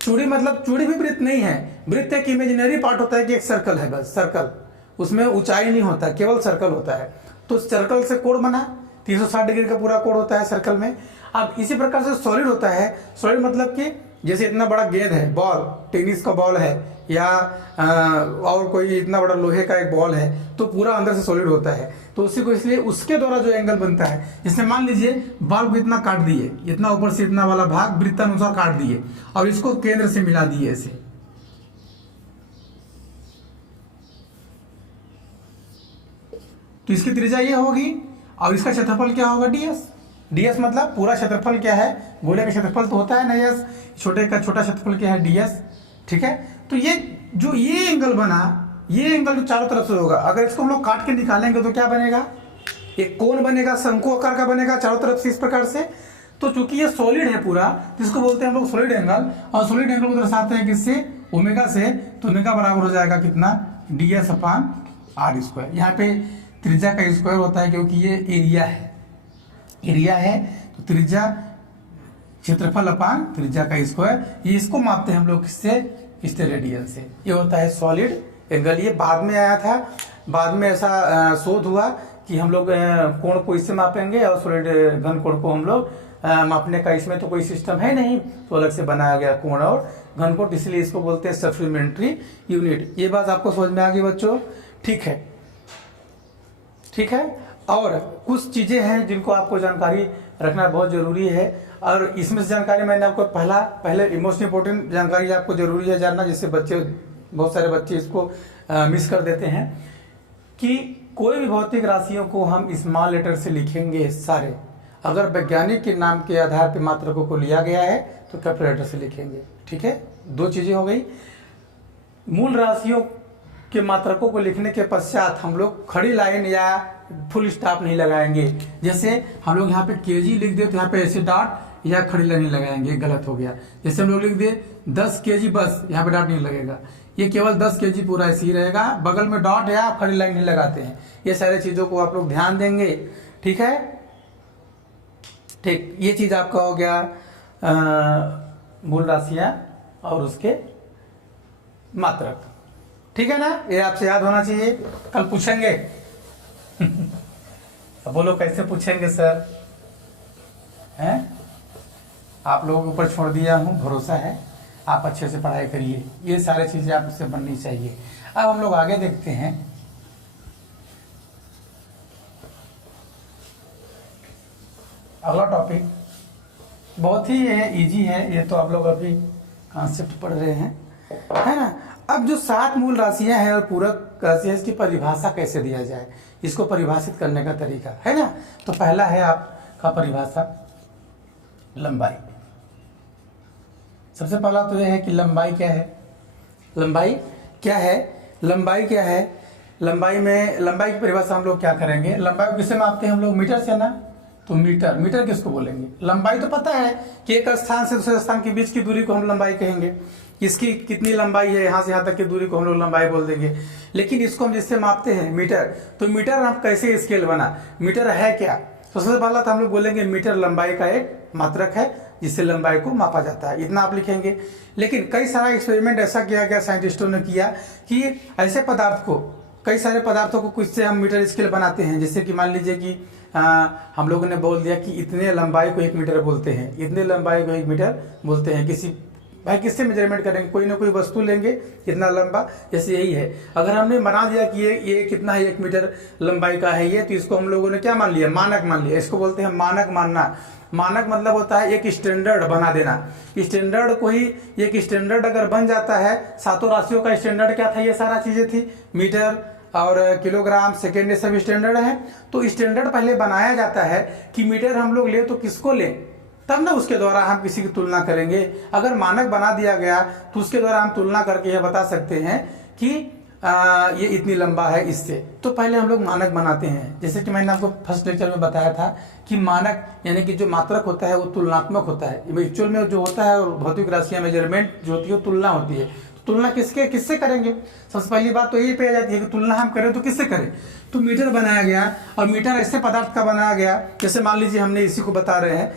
चूड़ी मतलब चूड़ी भी वृत्त नहीं है। वृत्त एक इमेजिनरी पार्ट होता है कि एक सर्कल है, बस सर्कल, उसमें ऊंचाई नहीं होता, केवल सर्कल होता है। तो सर्कल से कोण बना, 360 डिग्री का पूरा कोण होता है सर्कल में। अब इसी प्रकार से सॉलिड होता है। सॉलिड मतलब कि जैसे इतना बड़ा गेंद है, बॉल, टेनिस का बॉल है, या और कोई इतना बड़ा लोहे का एक बॉल है, तो पूरा अंदर से सॉलिड होता है। तो उसी को, इसलिए उसके द्वारा जो एंगल बनता है, जैसे मान लीजिए बॉल को इतना काट दिए, इतना ऊपर से इतना वाला भाग वृत्तानुसार काट दिए और इसको केंद्र से मिला दिए ऐसे, तो इसकी त्रिज्या ये होगी और इसका क्षेत्रफल क्या होगा? ds। ds मतलब पूरा क्षेत्रफल क्या है? गोले का क्षेत्रफल तो होता है ना यस, छोटे का छोटा क्षेत्रफल क्या है? ds। ठीक है। तो ये जो ये एंगल बना, ये एंगल जो चारों तरफ से होगा, अगर इसको हम लोग काट के निकालेंगे तो क्या बनेगा? एक कोण बनेगा, शंकु आकार का बनेगा चारों तरफ से इस प्रकार से। तो चूंकि ये सॉलिड है पूरा, तो इसको बोलते हैं हम लोग सॉलिड एंगल, और सॉलिड एंगल को दर्शाते हैं किससे? ओमेगा से। तो ओमेगा बराबर हो जाएगा कितना? ds/r²। यहाँ पे त्रिज्या का स्क्वायर होता है क्योंकि ये एरिया है, तो त्रिज्या क्षेत्रफल अपान त्रिज्या का स्क्वायर। ये इसको मापते हैं हम लोग किससे? रेडियन से। ये होता है सॉलिड एंगल। ये बाद में आया था, बाद में ऐसा शोध हुआ कि हम लोग कोण को इससे मापेंगे और सॉलिड घन कोण को हम लोग मापने का, इसमें तो कोई सिस्टम है नहीं, तो अलग से बनाया गया कोण और घन कोण, इसलिए इसको बोलते हैं सप्लीमेंट्री यूनिट। ये बात आपको समझ में आ गई बच्चों? ठीक है, ठीक है। और कुछ चीजें हैं जिनको आपको जानकारी रखना बहुत जरूरी है, और इसमें से जानकारी मैंने आपको पहले मोस्ट इंपोर्टेंट जानकारी आपको जरूरी है जानना, जिससे बहुत सारे बच्चे इसको मिस कर देते हैं, कि कोई भी भौतिक राशियों को हम स्मॉल लेटर से लिखेंगे सारे। अगर वैज्ञानिक के नाम के आधार पर मात्रकों को लिया गया है तो कैपिटल लेटर से लिखेंगे। ठीक है, 2 चीजें हो गई। मूल राशियों के मात्रकों को लिखने के पश्चात हम लोग खड़ी लाइन या फुल स्टॉप नहीं लगाएंगे। जैसे हम लोग यहाँ पे केजी लिख दे तो यहाँ पे ऐसे डॉट या खड़ी लाइन नहीं लगाएंगे, गलत हो गया। जैसे हम लोग लिख दे 10 केजी बस, यहाँ पे डॉट नहीं लगेगा, ये केवल 10 केजी पूरा ऐसे ही रहेगा, बगल में डॉट या खड़ी लाइन नहीं लगाते हैं। ये सारी चीजों को आप लोग ध्यान देंगे। ठीक है, ठीक। ये चीज आपका हो गया मूल राशियां और उसके मात्रक। ठीक है ना, ये आपसे याद होना चाहिए, कल पूछेंगे। अब बोलो कैसे पूछेंगे सर? हैं? आप लोगों के ऊपर छोड़ दिया हूं, भरोसा है, आप अच्छे से पढ़ाई करिए, ये सारी चीजें आपसे बननी चाहिए। अब हम लोग आगे देखते हैं। अगला टॉपिक बहुत ही इजी है, ये तो आप लोग अभी कॉन्सेप्ट पढ़ रहे हैं, है ना। अब जो 7 मूल राशियां हैं और पूरक राशियां, इसकी परिभाषा कैसे दिया जाए, इसको परिभाषित करने का तरीका है ना। तो पहला है आपका परिभाषा, लंबाई। सबसे पहला तो यह है कि लंबाई क्या है, लंबाई क्या है, लंबाई क्या है। लंबाई की परिभाषा हम लोग क्या करेंगे, लंबाई को किससे मापते हैं हम लोग, मीटर से ना। तो मीटर, मीटर किसको बोलेंगे, लंबाई तो पता है कि एक स्थान से दूसरे स्थान के बीच की दूरी को हम लंबाई कहेंगे। इसकी कितनी लंबाई है, यहाँ से यहाँ तक की दूरी को हम लोग लंबाई बोल देंगे। लेकिन इसको हम जिससे मापते हैं मीटर, तो मीटर हम कैसे स्केल बना, मीटर है क्या। तो सबसे पहला तो हम लोग बोलेंगे मीटर लंबाई का एक मात्रक है जिससे लंबाई को मापा जाता है, इतना आप लिखेंगे। लेकिन कई सारा एक्सपेरिमेंट ऐसा किया गया साइंटिस्टों ने किया कि ऐसे पदार्थ को, कई सारे पदार्थों को किससे हम मीटर स्केल बनाते हैं। जैसे कि मान लीजिए कि हम लोगों ने बोल दिया कि इतने लंबाई को 1 मीटर बोलते हैं, इतने लंबाई को 1 मीटर बोलते हैं। किसी भाई किससे मेजरमेंट करेंगे, कोई ना कोई वस्तु लेंगे इतना लंबा, जैसे यही है। अगर हमने बना दिया कि ये कितना है, 1 मीटर लंबाई का है ये, तो इसको हम लोगों ने क्या मान लिया, मानक मान लिया। इसको बोलते हैं मानक मानना। मानक मतलब होता है एक स्टैंडर्ड बना देना। स्टैंडर्ड को ही, एक स्टैंडर्ड अगर बन जाता है, सातों राशियों का स्टैंडर्ड क्या था, ये सारा चीजें थी, मीटर और किलोग्राम, सेकेंड, ये सब स्टैंडर्ड है। तो स्टैंडर्ड पहले बनाया जाता है कि मीटर हम लोग ले तो किसको लें, तब ना उसके द्वारा हम किसी की तुलना करेंगे। अगर मानक बना दिया गया तो उसके द्वारा हम तुलना करके यह बता सकते हैं कि ये इतनी लंबा है इससे। तो पहले हम लोग मानक बनाते हैं। जैसे कि मैंने आपको फर्स्ट लेक्चर में बताया था कि मानक यानी कि जो मात्रक होता है वो तुलनात्मक होता है। एक्चुअल में जो होता है भौतिक राशियां मेजरमेंट जो होती है वो तुलना होती है। तुलना किससे करेंगे, सबसे पहली बात तो यही पे आ जाती है कि तुलना हम करें तो किससे करें। तो मीटर बनाया गया और मीटर ऐसे पदार्थ का बनाया गया, जैसे मान लीजिए हमने इसी को बता रहे हैं,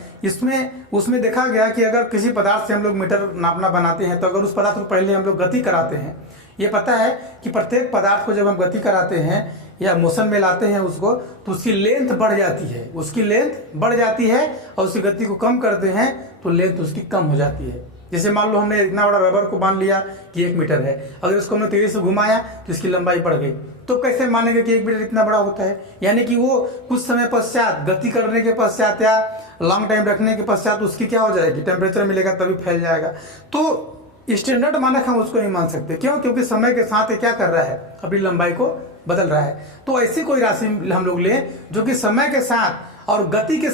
उसमें देखा गया कि अगर किसी पदार्थ से हम लोग मीटर नापना बनाते हैं तो अगर उस पदार्थ को पहले हम लोग गति कराते हैं। ये पता है कि प्रत्येक पदार्थ को जब हम गति कराते हैं या मोशन में लाते हैं उसको, तो उसकी लेंथ बढ़ जाती है, उसकी लेंथ बढ़ जाती है, और उसकी गति को कम करते हैं तो लेंथ उसकी कम हो जाती है। जैसे मान लो हमने इतना बड़ा रबर को मान लिया कि 1 मीटर है, अगर इसको हमने तेजी से घुमाया तो इसकी लंबाई बढ़ गई, तो कैसे मानेंगे कि 1 मीटर इतना बड़ा होता है। यानी कि वो कुछ समय पश्चात, गति करने के पश्चात या लॉन्ग टाइम रखने के पश्चात उसकी क्या हो जाएगी, टेम्परेचर मिलेगा तभी फैल जाएगा। तो स्टैंडर्ड मानक हम उसको नहीं मान सकते, क्यों, क्योंकि समय के साथ ये क्या कर रहा है, अपनी लंबाई को बदल रहा है। तो ऐसी कोई राशि हम लोग लें जो कि समय के साथ और गति के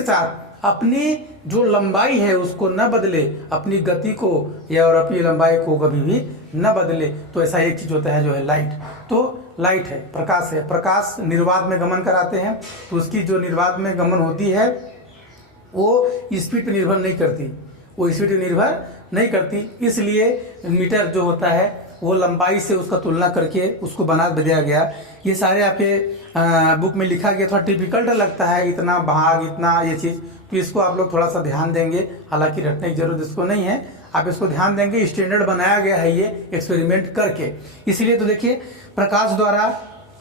साथ अपनी जो लंबाई है उसको न बदले, अपनी गति को या और अपनी लंबाई को कभी भी न बदले। तो ऐसा एक चीज होता है जो है लाइट। तो लाइट है, प्रकाश है, प्रकाश निर्वात में गमन कराते हैं, तो उसकी जो निर्वात में गमन होती है वो स्पीड पर निर्भर नहीं करती, वो स्पीड पर निर्भर नहीं करती। इसलिए मीटर जो होता है वो लंबाई से उसका तुलना करके उसको बना दिया गया। ये सारे आपके बुक में लिखा गया, थोड़ा डिफिकल्ट लगता है, इतना भाग, इतना ये चीज़, तो इसको आप लोग थोड़ा सा ध्यान देंगे। हालांकि रटने की जरूरत इसको नहीं है, आप इसको ध्यान देंगे। स्टैंडर्ड बनाया गया है ये एक्सपेरिमेंट करके। इसलिए तो देखिए प्रकाश द्वारा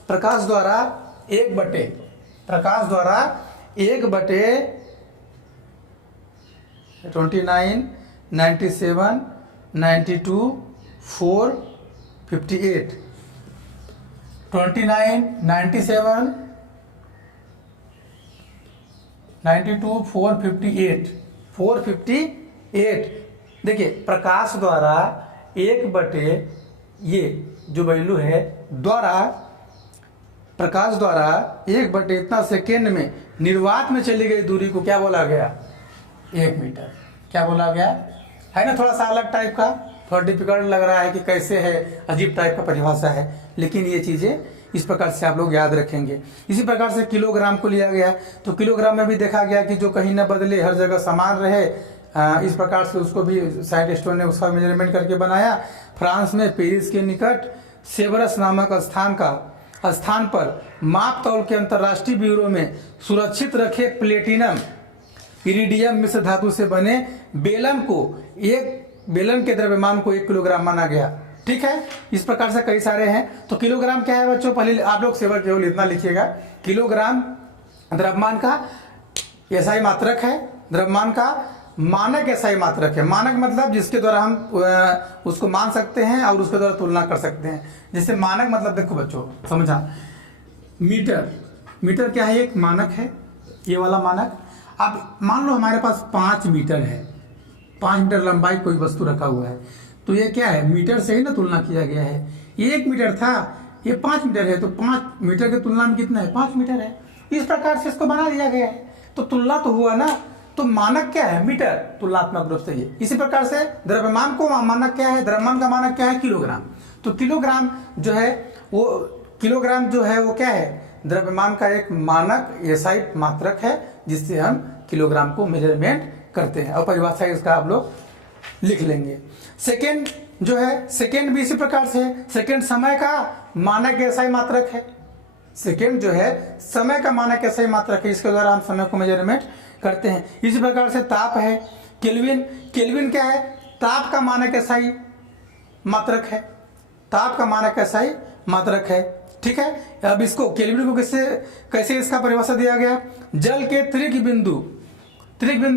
29, 97, 92, 458, 29, 97, 92, 458। देखिए प्रकाश द्वारा 1/, ये जो वैल्यू है द्वारा, प्रकाश द्वारा 1/, इतना सेकेंड में निर्वात में चली गई दूरी को क्या बोला गया, 1 मीटर। क्या बोला गया है ना, थोड़ा सा अलग टाइप का, थोड़ा डिफिकल्ट लग रहा है कि कैसे है, अजीब टाइप का परिभाषा है, लेकिन ये चीजें इस प्रकार से आप लोग याद रखेंगे। इसी प्रकार से किलोग्राम को लिया गया, तो किलोग्राम में भी देखा गया कि जो कहीं न बदले, हर जगह समान रहे, इस प्रकार से उसको भी साइंटिस्टों ने उसका मेजरमेंट करके बनाया। फ्रांस में पेरिस के निकट सेवरस नामक स्थान पर माप तौल के अंतर्राष्ट्रीय ब्यूरो में सुरक्षित रखे प्लेटिनम इरिडियम मिश्र धातु से बने बेलन के द्रव्यमान को 1 किलोग्राम माना गया। ठीक है, इस प्रकार से कई सारे हैं। तो किलोग्राम क्या है बच्चों, पहले आप लोग केवल इतना लिखिएगा, किलोग्राम द्रव्यमान का एसआई मात्रक है, द्रव्यमान का मानक एसआई मात्रक है। मानक मतलब जिसके द्वारा हम उसको मान सकते हैं और उसके द्वारा तुलना कर सकते हैं। जैसे मानक मतलब देखो बच्चों, समझा, मीटर क्या है, एक मानक है, ये वाला मानक। अब मान लो हमारे पास 5 मीटर है, 5 मीटर लंबाई कोई वस्तु रखा हुआ है, तो ये क्या है, मीटर से ही ना तुलना किया गया है। ये 1 मीटर था, ये 5 मीटर है, तो 5 मीटर की तुलना में कितना है, 5 मीटर है। इस प्रकार से इसको बना दिया गया है, तो तुलना तो हुआ ना। तो मानक क्या है? मीटर, तुलनात्मक रूप से ये। इसी प्रकार से द्रव्यमान को मानक क्या है? द्रव्यमान का मानक क्या है? किलोग्राम। तो किलोग्राम जो है वो क्या है? द्रव्यमान का एक मानक एसआई मात्रक है, जिससे हम किलोग्राम को मेजरमेंट करते हैं, और परिभाषा इसका आप लोग लिख लेंगे। सेकेंड जो है, सेकेंड भी इसी प्रकार से है। सेकेंड समय का मानक एसआई मात्रक है। सेकेंड जो है समय का मानक एसआई मात्रक है, इसके द्वारा हम समय को मेजरमेंट करते हैं। इसी प्रकार से ताप है, केल्विन। केल्विन क्या है? ताप का मानक एसआई मात्रक है। ताप का मानक एसआई मात्रक है, ठीक है। अब इसको केल्विन को कैसे इसका परिभाषा दिया गया? जल के त्रिक बिंदु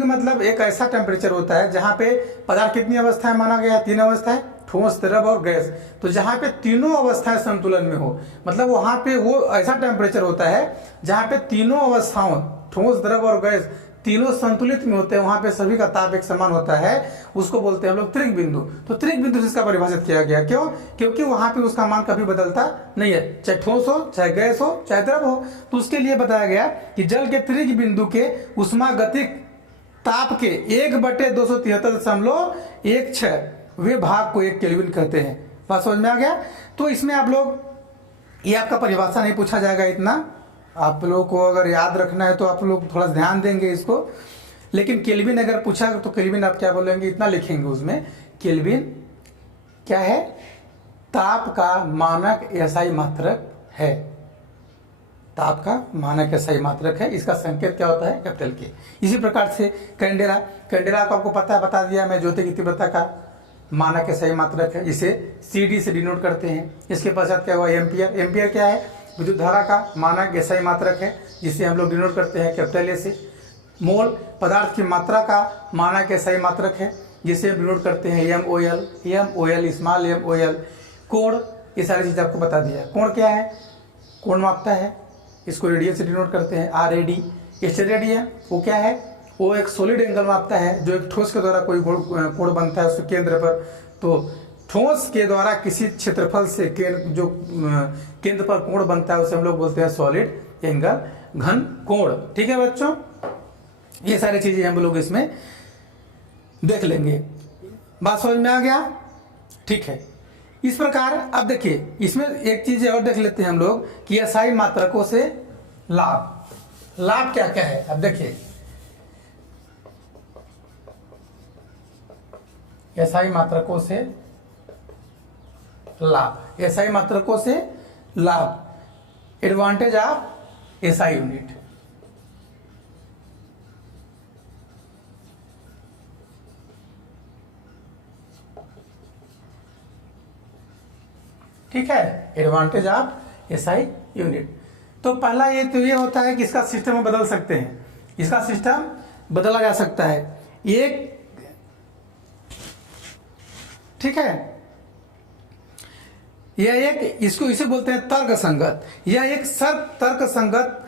मतलब एक ऐसा टेम्परेचर होता है जहां पे पदार्थ कितनी अवस्थाएं माना गया है? 3 अवस्थाएं, ठोस, द्रव और गैस। तो जहां पे तीनों अवस्थाएं संतुलन में हो, मतलब वहां पे वो ऐसा टेम्परेचर होता है जहां पे तीनों अवस्थाओं, ठोस, द्रव और गैस, तीनों संतुलित में होते हैं, वहां पे सभी का ताप एक समान होता है, उसको बोलते हैं हम लोग त्रिक बिंदु। तो त्रिक बिंदु से इसका परिभाषित किया गया। क्यों? क्योंकि वहां पे उसका मान कभी बदलता नहीं है, चाहे ठोस हो, चाहे गैस हो, चाहे द्रव हो। तो उसके लिए बताया गया कि जल के त्रिक बिंदु के उष्मागतिक ताप के 1/273.16 वे भाग को 1 केल्विन कहते हैं। बात समझ में आ गया? तो इसमें आप लोग, ये आपका परिभाषा नहीं पूछा जाएगा इतना, आप लोगों को अगर याद रखना है तो आप लोग थोड़ा ध्यान देंगे इसको। लेकिन केल्विन अगर पूछा तो केल्विन आप क्या बोलेंगे, इतना लिखेंगे उसमें। केल्विन क्या है? ताप का मानक एसआई मात्रक है। ताप का मानक एसआई मात्रक है। इसका संकेत क्या होता है? कैपिटल के। इसी प्रकार से कैंडेला को आपको पता है, बता दिया मैं, ज्योति की तीव्रता का मानक एसआई मात्रक है। इसे CD से डिनोट करते हैं। इसके पश्चात क्या हुआ? एम्पियर। एम्पियर क्या है? विद्युत धारा का मानक एसआई मात्रक है, जिसे हम लोग डिनोट करते हैं कैपिटल ए से। मोल पदार्थ की मात्रा का मानक एसआई मात्रक है, जिसे हम डिनोट करते हैं MOL, स्मॉल MOL। कोण, ये सारी चीज़ आपको बता दिया। कोण क्या है? कोण मापता है, इसको रेडियन से डिनोट करते हैं RAD। स्टेरेडियन वो क्या है? वो एक सॉलिड एंगल मापता है, जो एक ठोस के द्वारा कोई कोण बनता है उसके केंद्र पर। तो ठोस के द्वारा किसी क्षेत्रफल से केंद्र पर कोण बनता है, उसे हम लोग बोलते हैं सॉलिड एंगल, घन कोण। ठीक है बच्चों, ये सारी चीजें हम लोग इसमें देख लेंगे। बात समझ में आ गया? ठीक है। इस प्रकार अब देखिए, इसमें एक चीज और देख लेते हैं हम लोग कि एसआई मात्रकों से लाभ क्या क्या है। अब देखिए, एसआई मात्रकों से लाभ, एसआई मात्रकों से लाभ, एडवांटेज ऑफ एसआई यूनिट। ठीक है, एडवांटेज ऑफ एसआई यूनिट। तो पहला ये होता है कि इसका सिस्टम हम बदल सकते हैं, इसका सिस्टम बदला जा सकता है। एक, ठीक है, यह एक, इसको इसे बोलते हैं तर्क संगत। यह एक तर्क संगत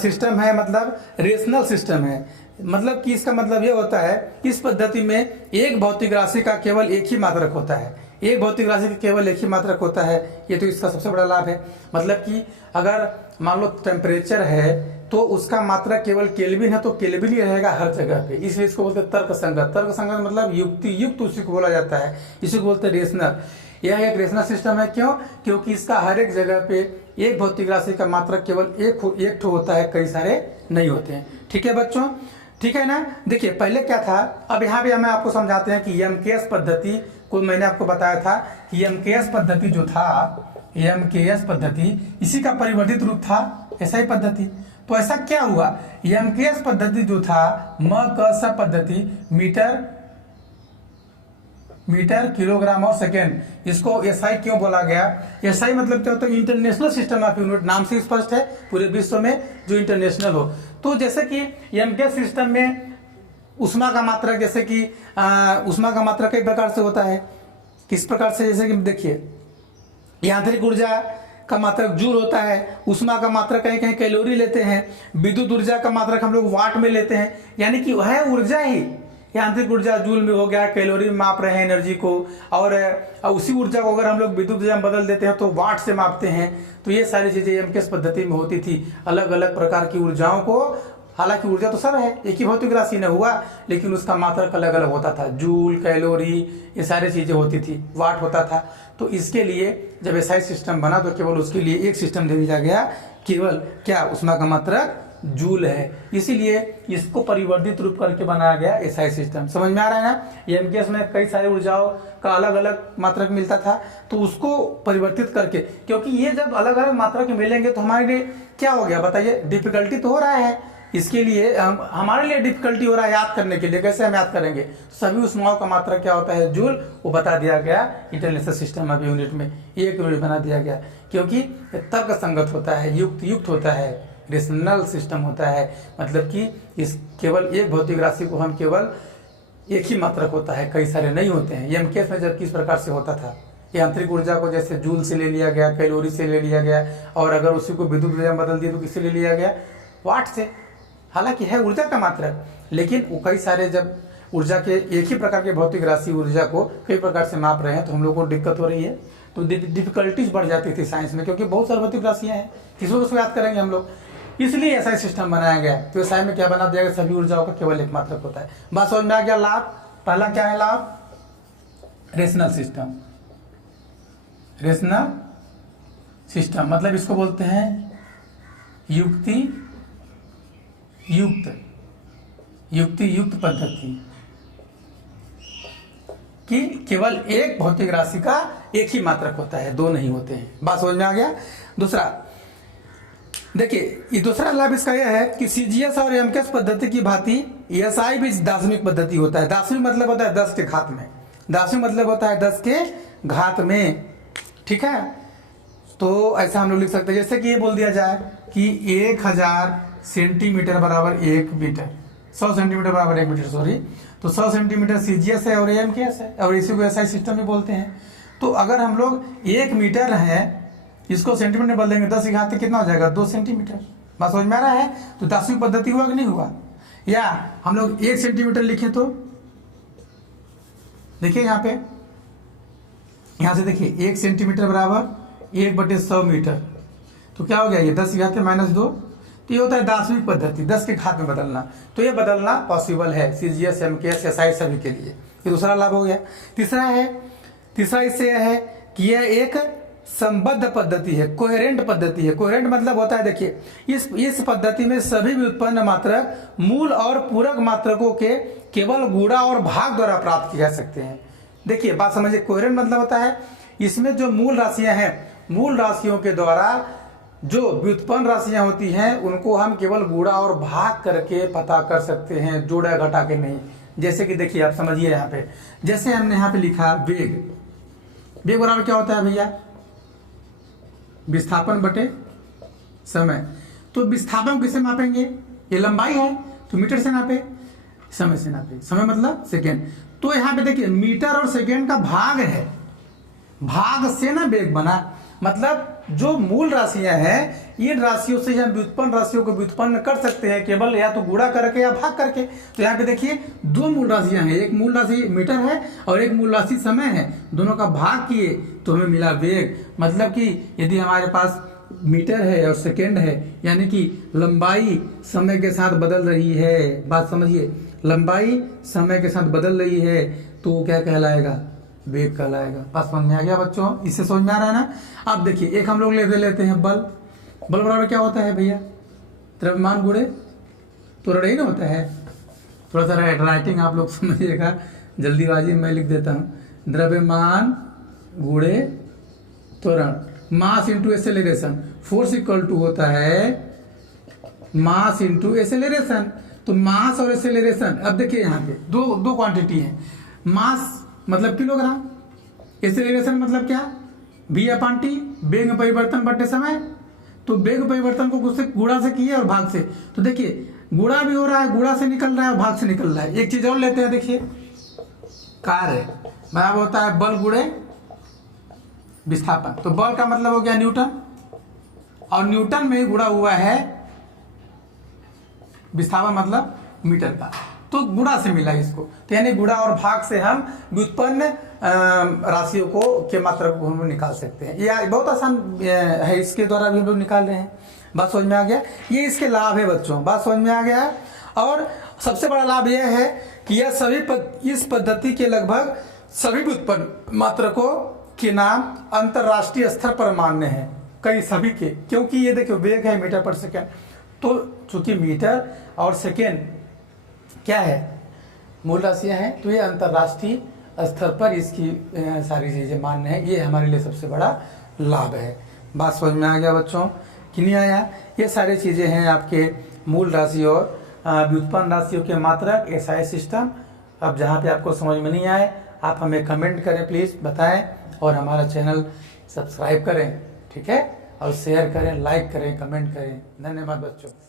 सिस्टम है, मतलब रेशनल सिस्टम है। मतलब कि इसका मतलब यह होता है, इस पद्धति में एक भौतिक राशि का केवल एक ही मात्रक होता है, एक भौतिक राशि का केवल एक ही मात्रक होता है। ये तो इसका सबसे बड़ा लाभ है। मतलब कि अगर मान लो टेम्परेचर है तो उसका मात्रक केवल केल्विन है, तो केल्विन ही रहेगा हर जगह पे, इसलिए इसको बोलते हैं तर्क संगत। तर्क संगत मतलब युक्ति युक्त उसी को बोला जाता है, इसी को बोलते हैं रेशनल। यह एक रेशनल सिस्टम है। क्यों? क्योंकि इसका हर एक जगह पे एक भौतिक राशि का मात्रक केवल एक ठो होता है, कई सारे नहीं होते हैं। ठीक है बच्चों, ठीक है ना। देखिए पहले क्या था, अब यहाँ पे हमें आपको समझाते हैं कि एमकेएस पद्धति को मैंने आपको बताया था कि एमकेएस पद्धति जो था, एमकेएस पद्धति इसी का परिवर्तित रूप था एसआई पद्धति। तो ऐसा क्या हुआ, एमकेएस पद्धति जो था म-क-स पद्धति, मीटर किलोग्राम और सेकेंड, इसको एसआई क्यों बोला गया? एसआई मतलब क्या होता है? इंटरनेशनल सिस्टम ऑफ यूनिट, नाम से स्पष्ट है, पूरे विश्व में जो इंटरनेशनल हो। तो जैसे कि एमकेएस सिस्टम में उष्मा का मात्रक, जैसे कि उष्मा का मात्रक कई प्रकार से होता है। किस प्रकार से? जैसे कि देखिए, यांत्रिक ऊर्जा का मात्रक जूल होता है, उष्मा का मात्रक कहीं कहीं कैलोरी लेते हैं, विद्युत ऊर्जा का मात्रक हम लोग वाट में लेते हैं। यानी कि वह ऊर्जा ही, यांत्रिक ऊर्जा जूल में हो गया, कैलोरी में माप रहे हैं एनर्जी को, और उसी ऊर्जा को अगर हम लोग विद्युत ऊर्जा में बदल देते हैं तो वाट से मापते हैं। तो ये सारी चीजें एमकेएस पद्धति में होती थी। अलग अलग प्रकार की ऊर्जाओं को हालांकि ऊर्जा तो सब है, एक ही भौतिक राशि न हुआ, लेकिन उसका मात्रक अलग अलग होता था। जूल, कैलोरी, ये सारी चीज़ें होती थी, वाट होता था। तो इसके लिए जब एसआई सिस्टम बना तो केवल उसके लिए एक सिस्टम दे दिया गया, केवल क्या, उसमें का मात्रक जूल है। इसीलिए इसको परिवर्तित रूप करके बनाया गया एसआई सिस्टम। समझ में आ रहा है ना। एमकेएस में कई सारी ऊर्जाओं का अलग अलग मात्रक मिलता था, तो उसको परिवर्तित करके, क्योंकि ये जब अलग अलग मात्रक मिलेंगे तो हमारे लिए क्या हो गया बताइए, डिफिकल्टी तो हो रहा है। इसके लिए हमारे लिए डिफिकल्टी हो रहा है याद करने के लिए, कैसे हम याद करेंगे। सभी ऊष्माओं का मात्रक क्या होता है, जूल, वो बता दिया गया इंटरनेशनल सिस्टम ऑफ यूनिट में, एक यूनिट बना दिया गया, क्योंकि तर्क संगत होता है, युक्त होता है, रेशनल सिस्टम होता है। मतलब कि इस केवल एक भौतिक राशि को हम केवल एक ही मात्रक होता है, कई सारे नहीं होते हैं। एमकेएस में जब किस प्रकार से होता था, यांत्रिक ऊर्जा को जैसे जूल से ले लिया गया, कैलोरी से ले लिया गया, और अगर उसी को विद्युत ऊर्जा में बदल दिया तो किससे ले लिया गया, वाट से। हालांकि है ऊर्जा का मात्रक, लेकिन वो कई सारे जब ऊर्जा के एक ही प्रकार के भौतिक राशि ऊर्जा को कई प्रकार से माप रहे हैं, तो हम लोग को दिक्कत हो रही है, तो डिफिकल्टीज बढ़ जाती थी साइंस में, क्योंकि बहुत सारी भौतिक राशियां हैं, किसको किसको याद करेंगे हम लोग। इसलिए ऐसा सिस्टम बनाया गया। तो एसआई में क्या बना दिया गया, सभी ऊर्जाओं का केवल एक मात्रक होता है। बात समझ में आ गया। लाभ, पहला क्या है लाभ, रेशनल सिस्टम। रेशनल सिस्टम मतलब इसको बोलते हैं युक्ति युक्त पद्धति, कि केवल एक भौतिक राशि का एक ही मात्रक होता है, दो नहीं होते हैं। बात समझ में आ गया। दूसरा देखिए, ये दूसरा लाभ इसका यह है कि सीजीएस और एमकेएस पद्धति की भांति एसआई भी दार्शनिक पद्धति होता है। दार्शनिक मतलब होता है 10 के घात में, दार्शनिक मतलब होता है 10 के घात में, ठीक है। तो ऐसा हम लोग लिख सकते हैं, जैसे कि ये बोल दिया जाए कि 1000 सेंटीमीटर बराबर 1 मीटर, 100 सेंटीमीटर बराबर 1 मीटर, सॉरी। तो 100 सेंटीमीटर सीजीएस है और एमकेएस है, और इसी को एसआई सिस्टम भी बोलते हैं। तो अगर हम लोग 1 मीटर है, इसको सेंटीमीटर में बदल देंगे, 10 की घात कितना हो जाएगा, 2 सेंटीमीटर। बात समझ में आ रहा है। तो दार्शनिक पद्धति हुआ कि नहीं हुआ। या हम लोग 1 सेंटीमीटर लिखें तो देखिए यहाँ से देखिए 1 सेंटीमीटर बराबर 1/100 मीटर, तो क्या हो गया ये 10 की घात -2। तो ये होता है दार्शनिक पद्धति, 10 के घात में बदलना। तो ये बदलना पॉसिबल है सीजीएस, एमकेएस, एसआई सभी के लिए। ये दूसरा लाभ हो गया। तीसरा इससे यह है कि यह एक संबद्ध पद्धति है, कोहेरेंट पद्धति है। कोहेरेंट मतलब होता है, देखिए इस पद्धति में सभी व्युत्पन्न मात्रक मूल और पूरक मात्रकों के केवल गुणा और भाग द्वारा प्राप्त किए जा सकते हैं। देखिए बात समझिए, कोहेरेंट मतलब होता है इसमें जो मूल राशियां हैं, मूल राशियों के द्वारा जो व्युत्पन्न राशियां होती हैं उनको हम केवल गुणा और भाग करके पता कर सकते हैं, जोड़ा घटा के नहीं। जैसे कि देखिए आप समझिए, यहाँ पे जैसे हमने यहाँ पे लिखा वेग, वेग बराबर क्या होता है भैया, विस्थापन बटे समय। तो विस्थापन किसे मापेंगे, ये लंबाई है तो मीटर से नापे, समय से नापे, समय मतलब सेकेंड। तो यहाँ पे देखिए मीटर और सेकेंड का भाग है, भाग से ना वेग बना। मतलब जो मूल राशियां हैं, इन राशियों से हम व्युत्पन्न राशियों को व्युत्पन्न कर सकते हैं केवल या तो गुणा करके या भाग करके। तो यहाँ पे देखिए 2 मूल राशियां हैं, एक मूल राशि मीटर है और एक मूल राशि समय है, दोनों का भाग किए तो हमें मिला वेग। मतलब कि यदि हमारे पास मीटर है और सेकेंड है, यानी कि लंबाई समय के साथ बदल रही है, बात समझिए, लंबाई समय के साथ बदल रही है, तो वो क्या कहलाएगा, वेग कहलाएगा। बात समझ में आ गया बच्चों, इससे समझ में आ रहा है ना। अब देखिए एक हम लोग लेते हैं बल। बल बराबर क्या होता है भैया, द्रव्यमान गुणे त्वरण ही ना होता है। थोड़ा सा राइटिंग आप लोग समझिएगा, जल्दीबाजी में मैं लिख देता हूँ, द्रव्यमान गुणे त्वरण, mass into acceleration. Force equal to होता है मास इंटू एक्सेलरेशन। तो मास और एक्सेलरेशन, अब देखिए यहाँ पे दो क्वांटिटी है। मास मतलब किलोग्राम, एक्सेलरेशन मतलब क्या, v/t, वेग में परिवर्तन बटे समय। तो वेग परिवर्तन को कुछ गुणा से किए और भाग से। तो देखिए गुणा भी हो रहा है, गुणा से निकल रहा है और भाग से निकल रहा है। एक चीज और लेते हैं, देखिए कार्य बराबर होता है बल गुणे विस्थापन। तो बल का मतलब हो गया न्यूटन, और न्यूटन में ही गुणा हुआ है विस्थापन मतलब मीटर का, तो गुणा से मिला इसको। तो यानी गुणा और भाग से हम व्युत्पन्न राशियों को के मात्रक को हम निकाल सकते हैं। यह बहुत आसान है, इसके द्वारा भी हम लोग निकाल रहे हैं। बात समझ में आ गया। ये इसके लाभ है बच्चों, बात समझ में आ गया। और सबसे बड़ा लाभ यह है कि यह इस पद्धति के लगभग सभी व्युत्पन्न मात्रकों के नाम अंतर्राष्ट्रीय स्तर पर मान्य है, कई सभी के, क्योंकि ये देखिए वेग है मीटर पर सेकेंड, तो चूंकि मीटर और सेकेंड क्या है, मूल राशियाँ हैं, तो ये अंतर्राष्ट्रीय स्तर पर इसकी सारी चीज़ें मान्य है। ये हमारे लिए सबसे बड़ा लाभ है। बात समझ में आ गया बच्चों कि नहीं आया? ये सारी चीज़ें हैं आपके मूल राशि और व्युत्पन्न राशियों के मात्रक एसआई सिस्टम। अब जहाँ पे आपको समझ में नहीं आए आप हमें कमेंट करें, प्लीज़ बताएं, और हमारा चैनल सब्सक्राइब करें, ठीक है, और शेयर करें, लाइक करें, कमेंट करें। धन्यवाद बच्चों।